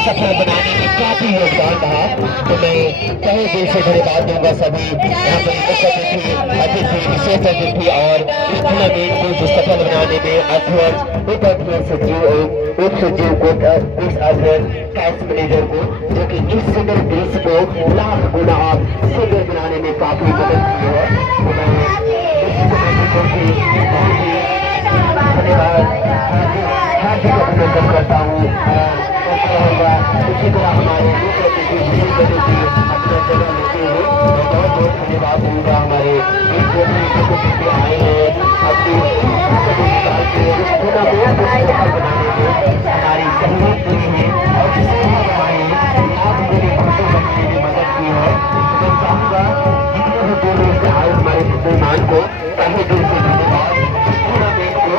सफल बनाने में काफी योगदान रहा। तो मैं तहे दिल से धन्यवाद दूंगा सभी यहाँ पर अतिथि विशेष अतिथि और इस टूर्नामेंट को जो सफल बनाने में अध्यक्ष उपाध्यक्ष सचिव उप सचिव को इस अध्यक्ष कैश मैनेजर को जो कि इस सुंदर दृश्य को लाख गुना सुंदर बनाने में काफी मदद की है। तो मैं धन्यवाद हार्दिक अभिनंदन करता हूँ। इसी तरह हमारे अपना जगह लेते हुए बहुत बहुत धन्यवाद दूंगा हमारे आए हैं अपनी निकाल के टूर्नामेंट बनाने में हमारी सहयोग दी है और जिससे हमारे लाभ मेरे भाषण बनने में मदद की है। मैं चाहूँगा जितने भी दूर से आए हमारे मुसलमान को तहे दिल से धन्यवाद। टूर्नामेंट को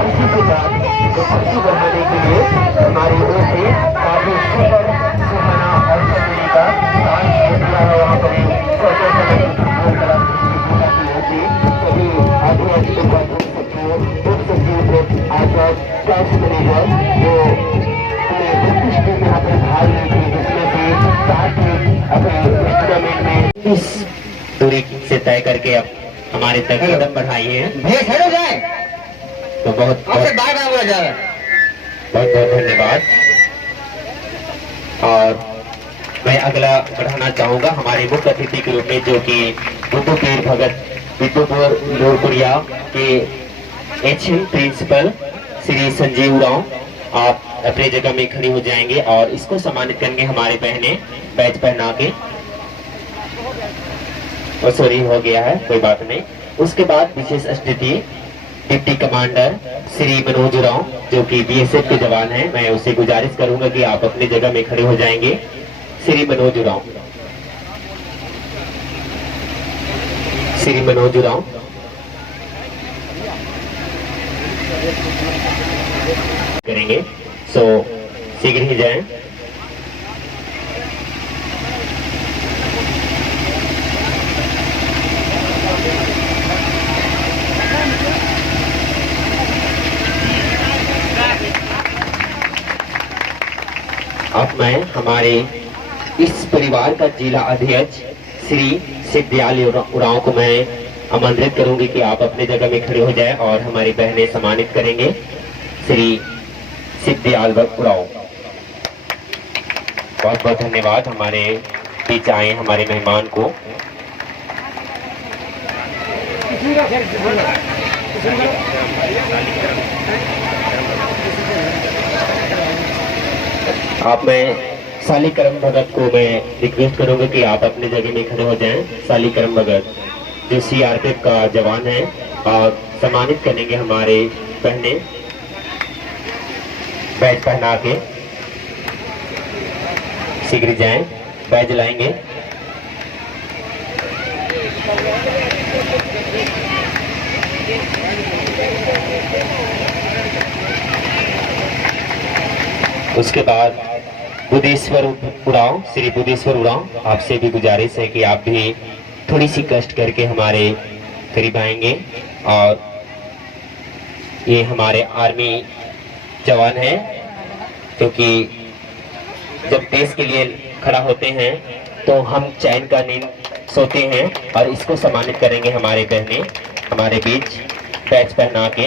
खुशी के साथ खुशी बढ़ाने के लिए हमारी ओर से काफी सुहाना अवसर मिलेगा। वहाँ पर सभी अध्यक्ष उप सचिव कैश मैनेजर जो पूरे 32 टीम यहाँ पर भाग लेती है जिसमें से 4 टीम अपने टूर्नामेंट में इस दूरी से तय करके अब हमारे तक कदम बढ़ाई है। तो बहुत बहुत धन्यवाद। और मैं अगला बढ़ाना चाहूंगा हमारे मुख्य अतिथि के रूप में जो कि बुद्धपीर भगत विद्युपुर लोरपुरिया के एचएम प्रिंसिपल श्री संजीव उरांव। आप अपनी जगह में खड़ी हो जाएंगे और इसको सम्मानित करेंगे हमारे बहने बैच पहना के। सॉरी हो गया है, कोई बात नहीं। उसके बाद विशेष अतिथि डिप्टी कमांडर श्री मनोज उरांव जो कि बीएसएफ के जवान हैं। मैं उससे गुजारिश करूंगा कि आप अपनी जगह में खड़े हो जाएंगे। श्री मनोज उरांव, श्री मनोज उरांव। करेंगे सो शीघ्र ही जाएं। अब मैं हमारे इस परिवार का जिला अध्यक्ष श्री सिद्धदयाल उरांव को मैं आमंत्रित करूंगी कि आप अपने जगह में खड़े हो जाएं और हमारी बहनें सम्मानित करेंगे श्री सिद्धदयाल उरांव। बहुत बहुत धन्यवाद हमारे बीच आए हमारे मेहमान को। आप मैं सालीकरम भगत को मैं रिक्वेस्ट करूंगा कि आप अपने जगह में खड़े हो जाएं। सालीकरम भगत जो सीआरपीएफ का जवान है और सम्मानित करेंगे हमारे बहने बैज पहना के। शीघ्र जाएं, बैज लाएंगे। उसके बाद बुद्धेश्वर उरांव, श्री बुद्धेश्वर उरांव, आपसे भी गुजारिश है कि आप भी थोड़ी सी कष्ट करके हमारे करीब आएंगे। और ये हमारे आर्मी जवान हैं क्योंकि जब देश के लिए खड़ा होते हैं तो हम चैन का नींद सोते हैं और इसको सम्मानित करेंगे हमारे बहनें हमारे बीच बैच पहना के।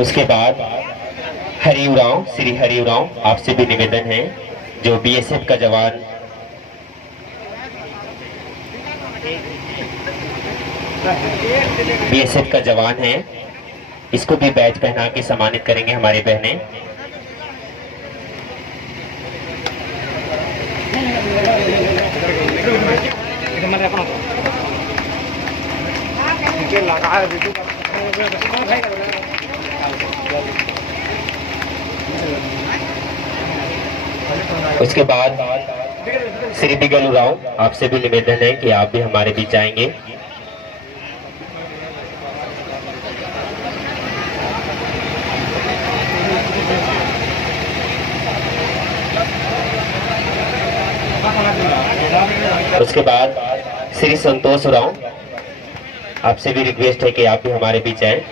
उसके बाद हरि उरांव, श्री हरि उरांव, आपसे भी निवेदन है जो बीएसएफ का जवान बीएसएफ का जवान है, इसको भी बैच पहना के सम्मानित करेंगे हमारी बहनें। उसके बाद श्री बिगल उरांव, आपसे भी निवेदन है कि आप भी हमारे बीच आएंगे। उसके बाद श्री संतोष उरांव, आपसे भी रिक्वेस्ट है कि आप भी हमारे बीच आए।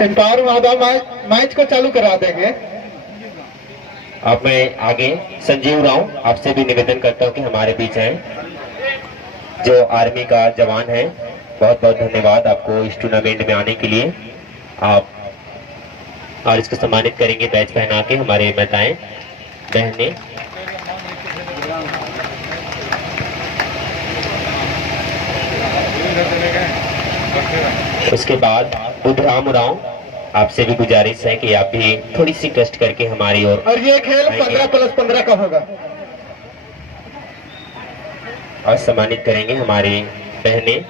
एम्पायर महोदय मैच को चालू करा देंगे। अब मैं आगे संजीव उरांव, आपसे भी निवेदन करता हूं कि हमारे बीच आए, जो आर्मी का जवान है। बहुत बहुत धन्यवाद आपको इस टूर्नामेंट में आने के लिए। आप और इसको सम्मानित करेंगे बैच पहना के हमारे माताएं बहनें। उसके बाद बुद्धराम उरांव, आपसे भी गुजारिश है कि आप भी थोड़ी सी कष्ट करके हमारी ओर और ये खेल 15+15 का होगा। और सम्मानित करेंगे हमारी बहनें।